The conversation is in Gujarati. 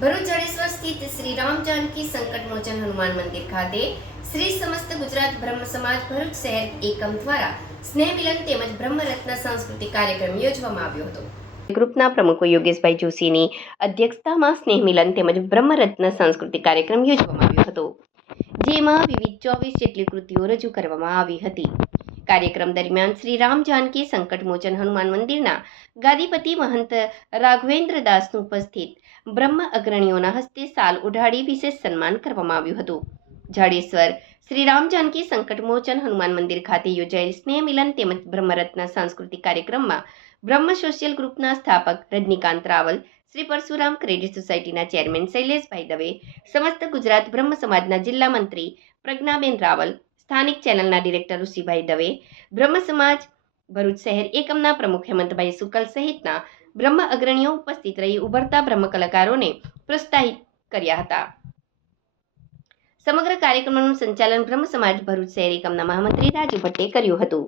ભરૂચ જડેશ્વર સ્થિત શ્રી રામ જાનકી સંકટ મોચન હનુમાન મંદિર ખાતે શ્રી સમસ્ત ગુજરાત બ્રહ્મ સમાજ ભરૂચ શહેર એકમ દ્વારા સ્નેહ મિલન તેમજ બ્રહ્મરત્ન સાંસ્કૃતિક કાર્યક્રમ યોજવામાં આવ્યો હતો. ગ્રુપના પ્રમુખો યોગેશભાઈ જોશીની અધ્યક્ષતામાં સ્નેહ મિલન તેમજ બ્રહ્મરત્ન સાંસ્કૃતિક કાર્યક્રમ યોજવામાં આવ્યો હતો. જેમાં વિવિધ ચોવીસ જેટલી કૃતિઓ રજૂ કરવામાં આવી હતી. કાર્યક્રમ દરમિયાન શ્રી રામ જાનકી સંકટ મોચન હનુમાન મંદિરના ગાદીપતિ મહંત રાઘવેન્દ્ર દાસનું ઉપસ્થિત બ્રહ્મ અગ્રણીઓના હસ્તે સાલ ઉઢાડી વિશેષ સન્માન કરવામાં આવ્યું હતું. જાડેશ્વર શ્રી રામ જાનકી સંકટ મોચન હનુમાન મંદિર ખાતે યોજાયેલ સ્નેહ મિલન તેમજ બ્રહ્મરત્ન સાંસ્કૃતિક કાર્યક્રમમાં બ્રહ્મ સોશિયલ ગ્રુપના સ્થાપક રજનીકાંત રાવલ, શ્રી પરશુરામ ક્રેડિટ સોસાયટીના ચેરમેન શૈલેષભાઈ દવે, સમસ્ત ગુજરાત બ્રહ્મ સમાજના જિલ્લા મંત્રી પ્રજ્ઞાબેન રાવલ સ્થાનિક ચેનલના ડિરેક્ટર ઋષિભાઈ દવે, બ્રહ્મ સમાજ, ભરૂચ શહેર એકમના પ્રમુખ હેમંતભાઈ સુકલ સહિતના બ્રહ્મ અગ્રણીઓ ઉપસ્થિત રહી ઉભરતા બ્રહ્મ કલાકારોને પ્રોત્સાહિત કર્યા હતા. સમગ્ર કાર્યક્રમનું સંચાલન બ્રહ્મ સમાજ ભરૂચ શહેર એકમના મહામંત્રી રાજુ ભટ્ટે કર્યું હતું.